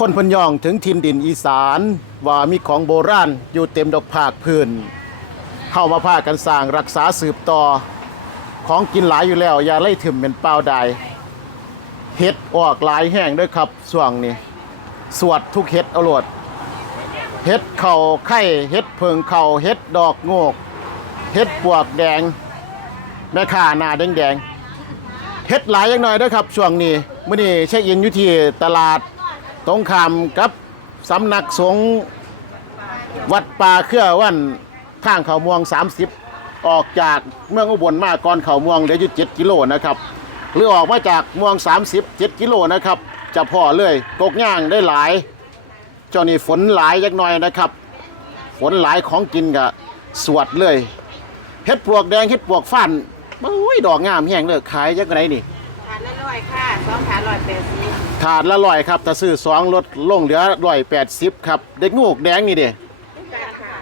คนพนยองถึงทินดินอีสานว่ามีของโบราณอยู่เต็มดอกภาคพื้นเข้ามาพากันสร้างรักษาสืบต่อ ของกินหลายอยู่แล้ว อย่าไล่ถึมเป็นเปล่าใดเฮ็ดออกหลายแห้งด้วยครับช่วงนี้ สวดทุกเฮ็ดเอาโลดเฮ็ดเข่าไข่เฮ็ดเพิงเข่าเฮ็ดดอกโงกเฮ็ดปวกแดง แม่ค้าหน้าแดงๆเฮ็ดหลายอย่างหน่อยด้วยครับช่วงนี้มื้อนี้เช็คอินอยู่ที่ตลาด ตรงขามกับสำนักสงฆ์วัดป่าเครือวันทางเขาม่วง 30 ออกจากเมืองอุบลมาก่อนเขาม่วงเดี๋ยวอยู่7กิโลนะครับหรือออกมาจากม่วง 30 7กิโลนะครับจะพ่อเลยกกย่างได้หลายเจ้านี่ฝนหลายจักหน่อยนะครับ ฝนหลายของกินก็สวดเลยเฮ็ดปวกแดงเฮ็ดปวกฟันโอ้ยดอกงามแห้งเลยขายจักไหนนี่ถาดละร้อยค่ะสองถาดร้อยแปดสิบ ถาดละร้อยครับ ถ้าซื้อสองลดลงเหลือร้อยแปดสิบครับ เด็กงูกแดงนี่เด้ทุกการค่ะ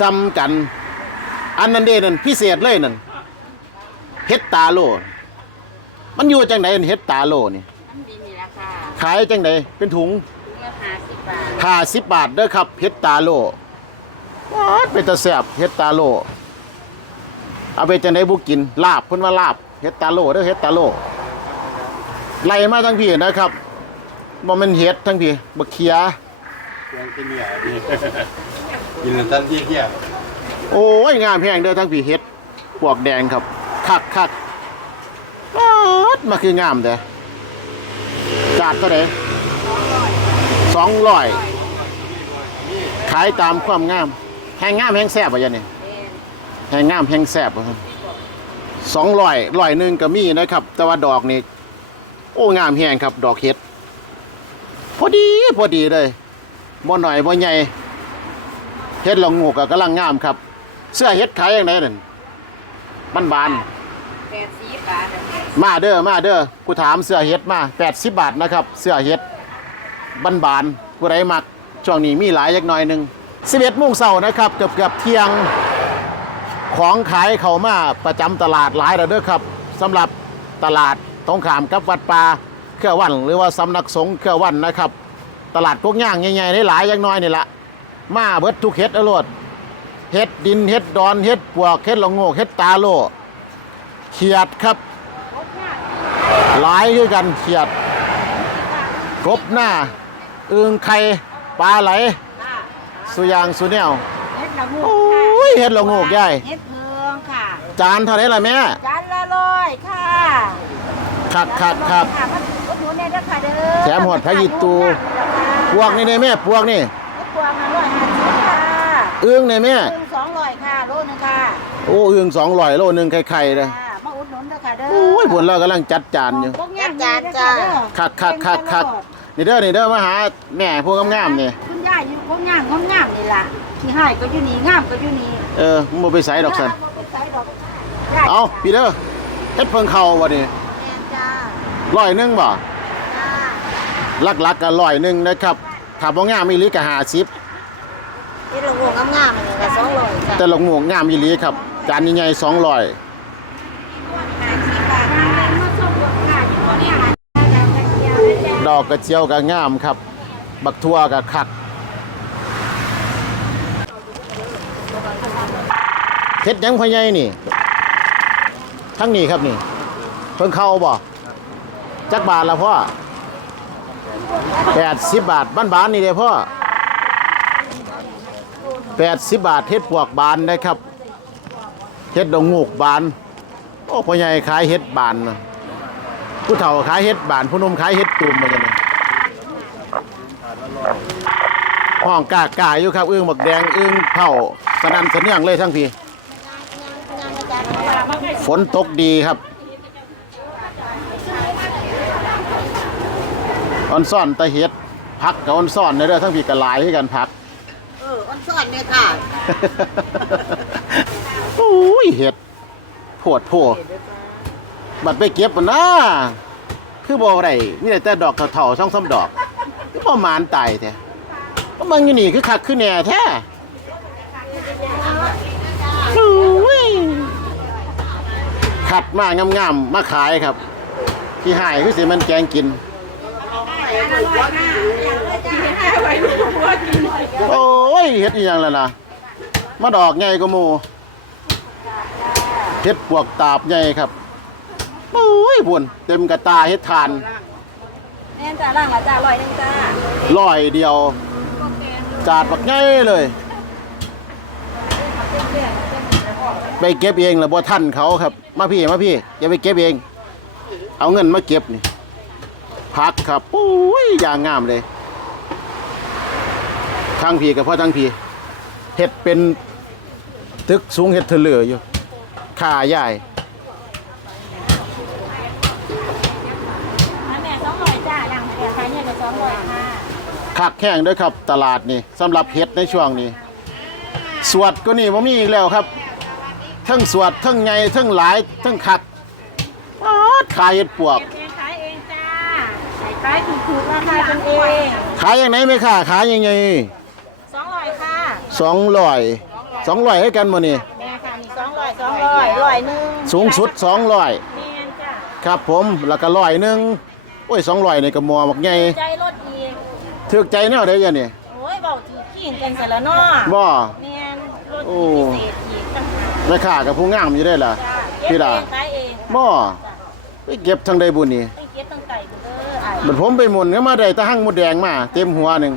ซ้ำกัน อันนั้นเด้นั่นพิเศษเลยนั่นเฮ็ดตาโล มันอยู่จังไดอันเฮ็ดตาโลนี่มันดีมีราคาขายจังไดเป็นถุงถุงละห้าสิบบาทห้าสิบบาทเด้อครับเฮ็ดตาโลว้าดเป็นตาแซ่บเฮ็ดตาโล เอาไปจังไดบุกินลาบเพิ่นว่าลาบเฮ็ดตาโลเด้อเฮ็ดตาโล ไล่มาทั้งพี่นะครับบ่แม่นเฮ็ดทั้งพี่บักเขีย ยังเป็นเหนียวดีกินแล้วทันที่เที่ยงโอ้ยงามแพงเด้อทั้งผีเฮ็ดปวกแดงครับ คักคักป๊าดมาคืองามเด้อจาดเท่าไหร่สองร้อยขายตามความงาม แห้งงามแห้งแซ่บวะยันนี่แห้งงามแห้งแซ่บวะสองร้อยร้อยหนึ่งก็มีนะครับ แต่ว่าดอกนี่ โอ้งามแห้งครับ ดอกเฮ็ด พอดีพอดีเลยบ่หน่อยบ่ใหญ่เฮ็ดละโงูกก็กำลังงามครับ เสื้อเฮ็ดขายยังไงนั่นบ้านบานแปดสิบบาทอะๆมาเด้อมาเด้อกูถามเสื้อเฮ็ดมา80บาทนะครับ เสื้อเฮ็ดบ้านบานๆผู้ใดมักช่วงนี้มีหลายยักหน่อยหนึง11โมงเช้านะครับ เกือบเกือบๆเที่ยงของขายเข้ามาประจำตลาดหลายแล้วเด้อครับสำหรับตลาด ตรงขามกับวัดป่าเครือวันหรือว่าสำนักสงฆ์เครือวันนะครับ ตลาดพวกย่างใหญ่ๆได้หลายอยังน้อยนี่ละมาเบิดทุกเฮ็ดอรวดเฮ็ดดินเฮ็ดดอนเฮ็ดปวกเฮ็ดละโงกเฮ็ดตาโลเขียดครับ หลายคือกันเขียดกบหน้าอึงไข่ปลาไหลค่ะสุยางสุแนวเฮ็ดละงูโอ้ยเฮ็ดละโงกใหญ่เฮ็ดเพิงค่ะ จานเท่าไหร่ล่ะแม่จานละร้อยค่ะ คักคักคักค่ะมันอุดหนุนได้เด้อค่ะเด้อแถมหอดพระยิตูปวกนี่เนี่ยแม่ปวกนี่พวกละร้อยห้าสิบค่ะอึ้งเนี่ยแม่ถึงสองร้อยค่ะโลนึงค่ะโอ้อึ้งสองร้อยโลหนึงไข่ๆเลยค่ะมาอุดหนุนเด้อค่ะเด้อโอ้ยผลเรากำลังจัดจานอยู่พวกย่างจานจ้าคักคักคักคักนี่เด้อนี่เด้อมาหาแม่พวกงามๆนี่คุณยายอยู่พวกย่างงามๆนี่ล่ะขี้หายก็อยู่นี่งามก็อยู่นี่เออมึงไปใส่ดอกสันบ่ไปใส่ดอกเอาพี่เด้อเฮ็ดเพิ่งเข้าบ่นี่แม่นจ้า ร้อยหนึงบ่จ้าหลักๆก็ร้อยหนึงนะครับถ้าบ่งามอีหลีก็50นี่ละงูงามๆอันนี้ก็200จ้ะแต่ละหมวกงามอีหลีครับจานใหญ่ๆ200 50บาทมาส่งดอกค่ะอยู่บ่เนี่ยดอกกระเจียวก็งามครับ บักทั่วก็คักเฮ็ดหยังพ่อใหญ่นี่ทั้งนี้ครับนี่ เพิ่งเข้าบ่ จักบาทละพ่อ80บบาทบ้านๆนี่เด้พ่อ80บบาทเฮ็ดปวกบานนะครับเฮ็ดดอกงูกบาน โอ้พ่อใหญ่ขายเฮ็ดบานนะผู้เฒ่าขายเฮ็ดบาน ผู้นุ่มขายเฮ็ดตูมมาจังไดห้องกากาอยู่ครับอึ้งบักแดงอึ้งเผาสนั่นสะเนื่องเลยทั้งพี่ฝนตกดีครับ ออนซ่อนตะเฮ็ดพักกับออนซ่อนในเด้อทั้งพี่กระลายให้กันพัก เอออันสอนเนี่ยค่ะโอ้ยเห็ดโพดโพบัดไปเก็บมันนะคือบ่ได้มีแต่แต่ดอกเถ่าๆช่องซ้ำดอกคือประมาณตายแท้ก็มันอยู่นี่คือคักคือแหน่แท้โอ้ยขัดมางามๆมาขายครับ ที่หายคือสิมันแกงกิน อร่อยค่ะยเฮ็ดอีหยังล่ะนะมาดอกใหญ่กว่าหมู่เฮ็ดปวกตาบใหญ่ครับโอ้ยบุญเต็มกระตาเฮ็ดทานแม่นจ้าล่างละจ้าร้อยหนึงจ้าร้อยเดียวจาดบักใหญ่เลย ไปเก็บเองแล้วบ่ทันเขาครับ มาพี่มาพี่อย่าไปเก็บเอง เอาเงินมาเก็บนี่ พักครับโอ้ยอย่างงามเลยทางพี่กับพ่อทางพี่เห็ดเป็นตึกสูงเห็ดเถลืออยู่ขาใหญ่อันแม่สองร้อยจ้าล่างแก่ขายเนี่ยก็สองร้อยค่ะคักแห้งด้วยครับตลาดนี่สำหรับเห็ดในช่วงนี้ สวดก็นี่ว่ามีอีกแล้วครับ ทั้งสวดทั้งไงทั้งหลายทั้งคักอ๊าดขายเห็ดปวก ขายถูกๆราคากันเองขายอย่างไหนไหมค่ะขายยังไงสองร้อยค่ะสองร้อยสองร้อยให้กันมานี่แม่ค่ะมีสองร้อยสองร้อยร้อยหนึ่งสูงสุดสองร้อยแม่นจ้าครับผมแล้วก็ร้อยหนึ่งโอ้ยสองร้อยนี่ก็มัวมักใหญ่ใจรถอีกถือใจแนวเด้ยังนี่โอ้ยเบาถือขี้กันซะแล้วเนาะบ่แม่นรถโอ้พิเศษอีกต่างหากแม่ค้ากับผู้งามอยู่ได้ล่ะจ้าเก็บพี่เอดางขายเองบ่ไปเก็บทางใดบุญนี่ บัดผมไปหมุนก็มาได้ตะหั่งมดแดงมา เต็มหัวหนึ่ง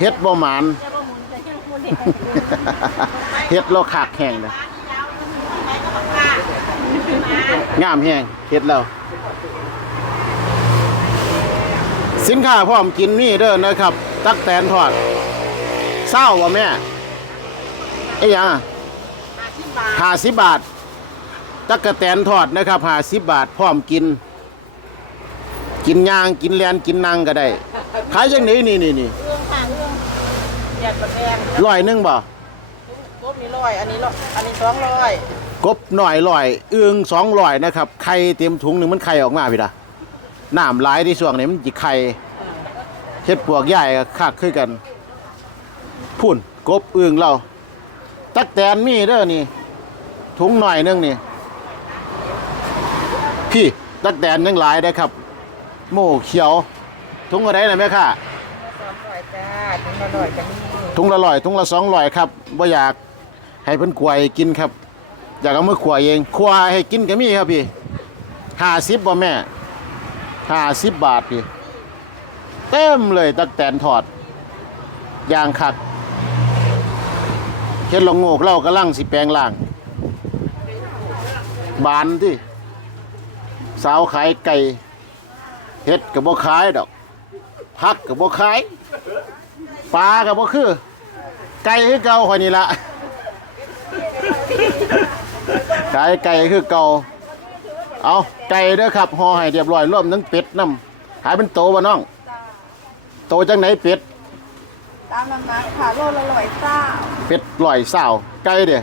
เฮ็ดบ่หมาน จะบ่หมุนจะยังหมุนเด็กเฮ็ดเราขากแห้งเลยงามแห้งเฮ็ดเราสินค้าพร้อมกินนี่เด้อนะครับ ตักแตนทอดเศร้าบ่ะแม่ไอ้ยังห้าสิบบาท ตักกะแตนทอดนะครับห้าสิบบาทพร้อมกิน กินย่างกินแลนกินนางก็ได้ขายจังนี้นี่นี่นี่เรื่องค่ะเรื่องแดดบัดแดงร้อยหนึงบ่กบนี่ร้อยอันนี้ร้อยอันนี้สองร้อยกบหน่อยลอยเอื้องสองลอยนะครับไข่เต็มถุงหนึ่งมันไข่ออกมาพี่ละน้ำหลายที่ช่วงนี้มันจิไข่เฮ็ดปวกใหญ่ก็คักคือกันพุ่นกบเอื้องเราตักแตนมีเด้อนี่ถุงหน่อยหนึงนี่พี่ตักแตนยังหลายได้อครับ โม่เขียวถุงอะไรนะแม่ค่ะสองร้อยจ้าถึงละร้อยจะมีถุงละร้อยถุงละสองร้อยครับบ่อยากให้เพิ่นกวยกินครับ อยากเอามือขวายเองขวายให้กินก็มีครับพี่ห้าสิบบ่แม่ห้าสิบบาทพี่เต็มเลยตักแตนถอดยางคักเฮ็ดละโงกเล่ากำลังสิแปลงล่าง บานที่สาวขายไก่ เฮ็ดกับบ่ขายดอกพักกับบ่ขายปลากับบ่คือ ไก่คือเก่าคนนี้ละขายไก่คือเก่าเอาไก่เด้อครับห่อให้เรียบร้อยรวมทั้งเป็ดน้ำขายเป็นโตบ่น้อง โตจังไหนเป็ดตามน้ำหนักค่ะโลละร้อยเจ้าเป็ดร้อยเศร้าไก่เด้อ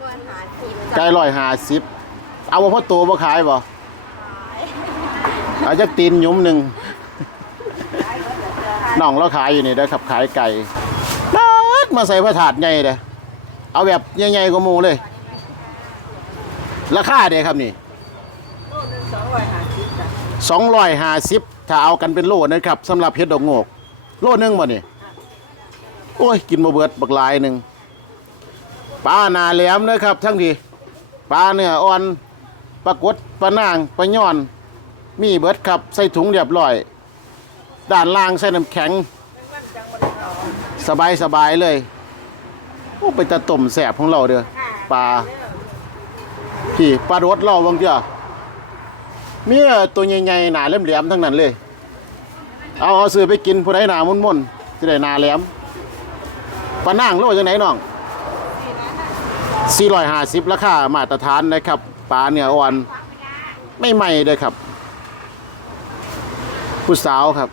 ตัวอาหารกินไก่ร้อยห้าสิบเอาบ่พอโตบ่ขายบ่ เอาจักตีนยุ้มหนึ่งน้องเราขายอยู่นี่เด้อครับขายไก่นัดมาใส่พระถาดใหญ่เด้อเอาแบบใหญ่ๆกว่าหมูเลย ราคาเด้ครับนี่สองร้อยห้าสิบจ้ะสองร้อยหาสิบถ้าเอากันเป็นโลนะครับสำหรับเห็ดดอกโงก โลนึงบ่นี่โอ้ย กินบ่เบิดบักลายหนึ่งปลาหนาแหลมนะครับ ทั้งทีปลาเนื้ออ่อนปลากดปลานางปลาย่อน มีเบิดครับ ใส่ถุงเรียบร้อย ด้านล่างใส่น้ำแข็ง สบายสบายๆเลยโอ้ไปตะต้มแสบของเราเด้อปลาพี่ปลาโดเราบางเจ้ามีตัวใหญ่ๆหนาแหลมๆทั้งนั้นเลย เอาเอาซื้อไปกินผู้ใดหนามุนๆจะได้หนาแหลมปลานั่งโลจังไหนน้อง450ราคามาตรฐานนะครับปลาเนื้ออ่อนไม่ใหม่เลยครับ ผู้สาวครับ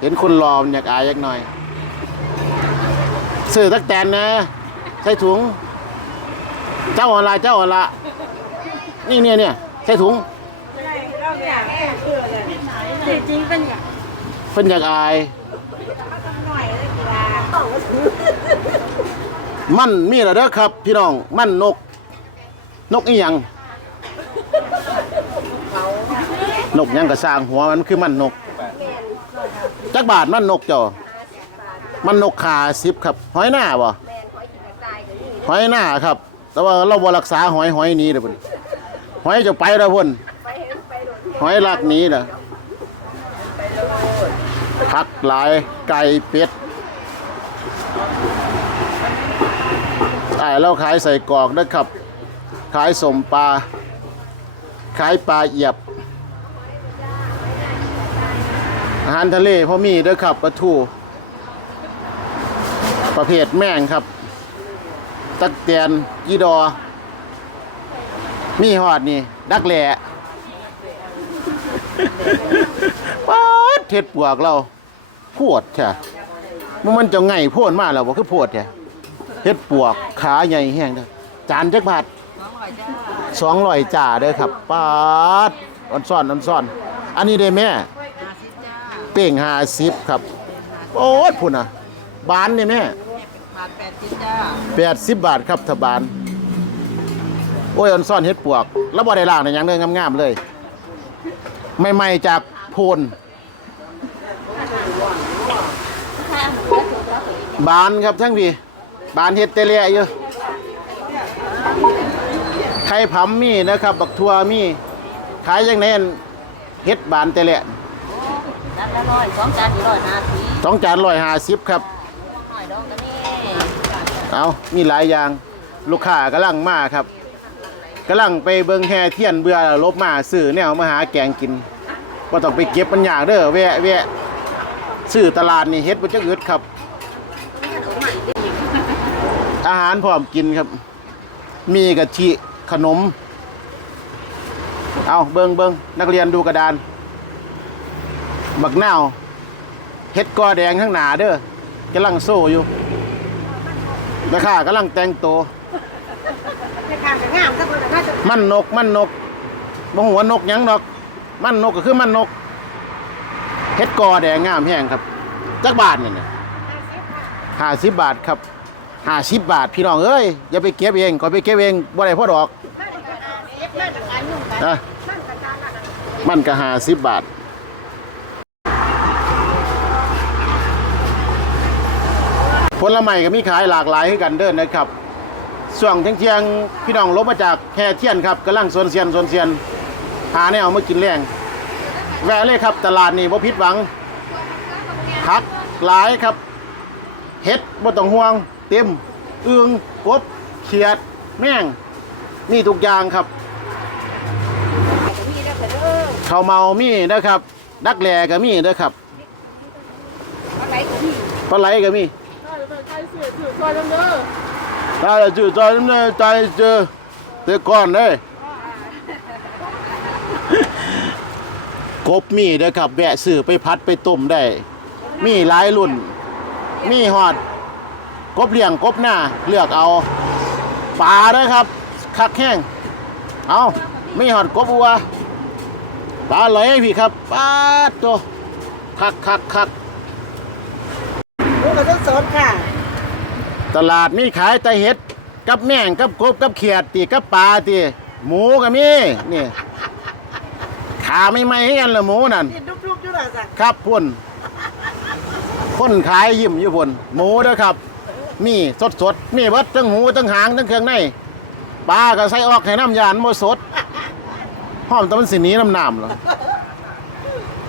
เห็นคนรอมันอยากอายยักหน่อยซื้อตักแตนนะ ใส่ถุง เจ้าอะไรเจ้าอะไรนี่เนี่ยเนี่ยใส่ถุงจริงเป็นอย่างเพิ่นอยากอายมันมีแล้วเด้อครับ พี่น้อง มันนก นกอีหยัง นกยังก็สร้างหัวมันคือมันนก จักบาทมันนกจ้ามันนกขาสิบครับหอยหน้าบ่หอยหอยหน้าครับ แต่ว่าเราบ่รักษาหอยหอยนี้เด้อพุ่นหอยจะไปแล้วพุ่นห็นไปโดนหอยลักนี้นะผักหลายไก่เป็ดไอ้เราขายใส่กรอกนะครับ ขายสมปลา ขายปลาเอียบ หารทะเลพอมีเด้อครับปลาทูประเภทแมงครับ ตักเตียนกีดอ มีหอดนี่ ดักแหล่ป๊าดเท็ดปวกเราพวดแท้มันมันจะไงพ่นมาแล้วบ่คือพวดแท้เฮ็ดปวกขาใหญ่แห้งเด้อจานจักบาทสองร้อยจ่าเด้อครับป๊าดอันซ่อนอันซ่อน อันนี้ได้แม่ เป้งห้าสิบครับ โอ้ยพุ่นอะ บานนี่แม่บาทแปดสิบจ้าแปดสิบบาทครับทบาน โอ้ยอันซ่อนเฮ็ดปวก แล้วบ่ได้ล่างในยังเลยงามๆเลย ใหม่ๆจากโพนบานครับทั้งพี่ บานเฮ็ดเตเลียอยู่ไข่ผำมีนะครับ บักทัวมี ขายยังไงอันเฮ็ดบานเตเลีย จานละร้อยสองจานนี่ร้อยห้าสิบสองจานร้อยห้าสิบครับ หน่อยดองกันนี่เอามีหลายอย่าง ลูกค้ากำลังมาครับกำลังไปเบิงแห่เทียนเบื่อแล้วลบมาซื้อแนวมาหาแกงกินว่าต้องไปเก็บมันยากเด้อแวะแวะซื้อตลาดนี่เฮ็ดบ่จักอึดครับ อาหารพร้อมกินครับ มีกะทิขนม เอาเบิงเบิงนักเรียนดูกระดาน บักนาวเฮ็ดกอแดงข้างหน้าเด้อกำลังโซ่อยู่แม่ค้ากำลังแต่งตัวในทางจะงามก็เพิ่นน่าจะมันนกมันนกบ่หัวานกหยังดอก มันนกก็คือมันนกเฮ็ดกอแดงงามแห้งครับจักบาทนี่เนี่ยห้าสิบบาทครับห้าสิบบาท พี่น้องเอ้ยอย่าไปเก็บเองก่อนไปเก็บเองบ่ได้พอดอกนะมันก็ห้าสิบบาท ผลไม้ก็มีขายหลากหลายให้กันเดินนะครับช่วงเที่ยงๆพี่น้องลบมาจากแพเทียนครับกำลังสวนเซียนสวนเซียน หาแนวมากินแรงแวะเลยครับตลาดนี่บ่ผิดหวังผักหลายครับเห็ดบ่ต้องห่วง เต็มอึงกบเขียด แม่งมีทุกอย่างครับเขาเมามีนะครับ ดักแหล่ก็มีนะครับอะไรก็มี ปลาไหลก็มีถ้าจะจืดจอยน้ำเนยใจเจอเตะก้อนเลยกบมีเด้อครับแวะซื้อไปพัดไปต้มได้ มีหลายรุ่น มีหอด กบเลี้ยงกบหน้าเลือกเอาปลาเด้อครับคักแห้งเอามีหอดกบอัวปลาไหลพี่ครับปลาตัวคักคักคัก กก็ต้องสดค่ะ ตลาดมีขายแต่เห็ดกับแม่งกับกบกับเขียดตีกับปลาตีหมูก็มีนี่ ขาไม่ไหมให้กันละหมูนั่นนี่ทุกๆอยู่ล่ะจ้ะครับพุ่นคนขายยิ้มอยู่พุ่นหมูเด้อครับ มีสดสดๆมีเบิดทั้งหูทั้งหางทั้งเครื่องในปลาก็ใส่ออกให้น้ำยานโมสดหอมแตะมันสิหนีน้ำน้ำเหรอ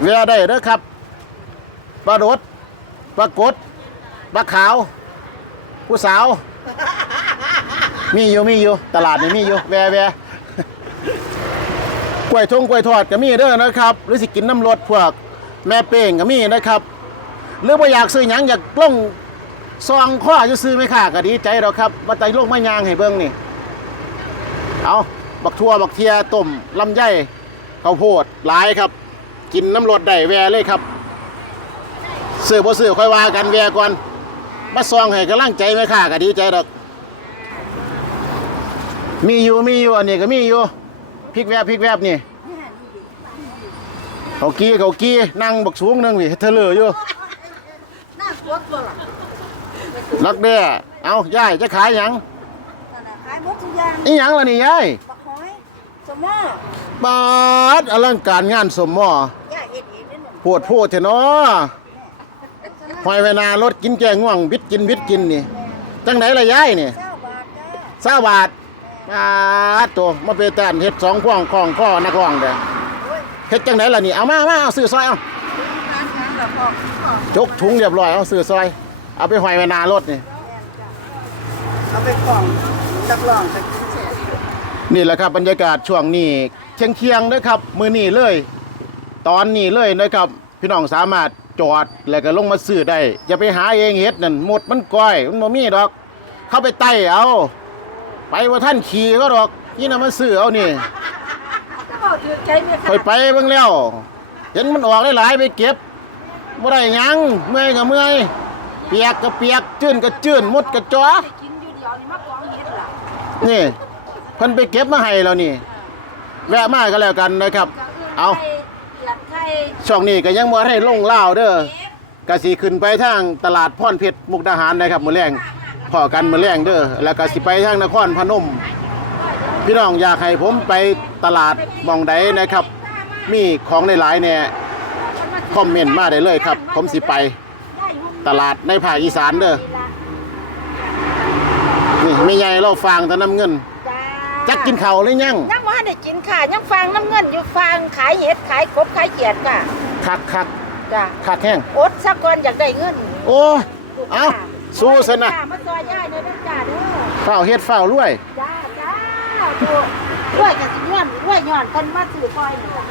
เวียได้เด้อครับปลาโดดปลากด ปลาขาว ผู้สาว มีอยู่มีอยู่ตลาดนี่มีอยู่แวแวกล้วยทงกล้วยทอดก็มีเด้อนะครับ หรือสิกินน้ำรสพวก แม่เป้งก็มีนะครับ หรือว่าอยากซื้อหยังอยากกล้องซองข้อจะซื้อไหมค่ะก็ดีใจเราครับว่าใจโลกไม่ยางให้เบิ่งนี่ เอาบักทั่วบักเทียต้มลำไยข้าวโพดหลายครับ กินน้ำรสได้แวเลยครับซื้อบ่ซื้อค่อยว่ากันแวก่อน มาซองให้กำลังใจไหมค่ะก็ดีใจดอกมีอยู่มีอยู่อันนี้ก็มีอยู่พริกแวบพริกแวบนี่เขากี้เขากี้นั่งบักสูงหนึงนี่เธอเหลืออยู่น่ากลัวตัวล่ะลักเด้อเอายายจะขายหยังนั่นน่ะขายหมดทุกอย่างอีหยังล่ะนี่ยายบักหอยสมอบาดอลังการงานสมหมอย่าเฮ็ดเองนี่หนึ่งโพดโพดเถอะเนาะสนา หอยไว้หนารถกินแกงง่วงวิดกินวิดกินนี่จังไหนล่ะยายนี่เจ้าบาทจ้าเศร้าบาทบาทตัวมาเป็นแตนเฮ็ดสองพ่วงของข้อนักร้องเด้อเฮ็ดจังไหนล่ะนี่เอามามาเอาซื้อซอยเอาร้านค้างแบบพ่อพ่อจกถุงเรียบร้อยเอาซื้อซอย เอาไปหอยไว้หนารถนี่เอาไปกล่องจักรองไปกินเสร็จนี่แหละครับบรรยากาศช่วงนี้เคียงเคียงๆนะครับ มือนี้เลย ตอนนี้เลยนะครับ พี่น้องสามารถ จอดแล้วก็ลงมาซื้อได้อย่าไปหาเองเฮ็ดนั่นหมดมันก้อยมันบ่มีดอก เข้าไปไต่เอา ไปว่าท่านขี่ก็ดอกนี่นะมาซื้อเอานี่ก็บอกถือใจเมียค่อยไปเบิ่งแล้วเห็นมันออกหลายๆไปเก็บบ่ได้หยังเมื่อยก็เมื่อยเปียกก็เปียกจื้นก็จื้นมุดก็จ่อกินอยู่เดียวนี่มากองเฮ็ดล่ะนี่เพิ่นไปเก็บมาให้แล้วนี่ แวะมาก็แล้วกันนะครับ เอาไข่เปียกไข่ ช่องนี้ก็ยังบ่ได้ลงล่าวเด้อกะสิขึ้นไปทางตลาดพรเพชรมุกดาหารนะครับมื้อแรงพอกันมื้อแรงเด้อแล้วก็สิไปทางนครพนม พี่น้องอยากให้ผมไปตลาดหมองใดนะครับ มีของหลายๆเนี่ยคอมเมนต์มาได้เลยครับ ผมสิไปตลาดในภาคอีสานเด้อนี่ล่ะนี่แม่ใหญ่เราฟางแตะน้ำเงิน จักกินเขาวหรือยัง ยัง ว่าได้กินค่ะ ยังฟังน้ำเงินอยู่ฟังขายเห็ดขายกบขายเขียดค่ะคักคักจ้าคักแห้งอดสักก่อนอยากได้เงินโอ้ยเอาสู้ซะนะจ้ามาซอยย่ายเลยนะจ้าเด้อเฝ้าวเฮ็ดเฝ้าวรวยจ้าจ้าดูด้วยกับสิย้อนด้วยย้อนคนมาซื้อปล่อยนี่ล่ะ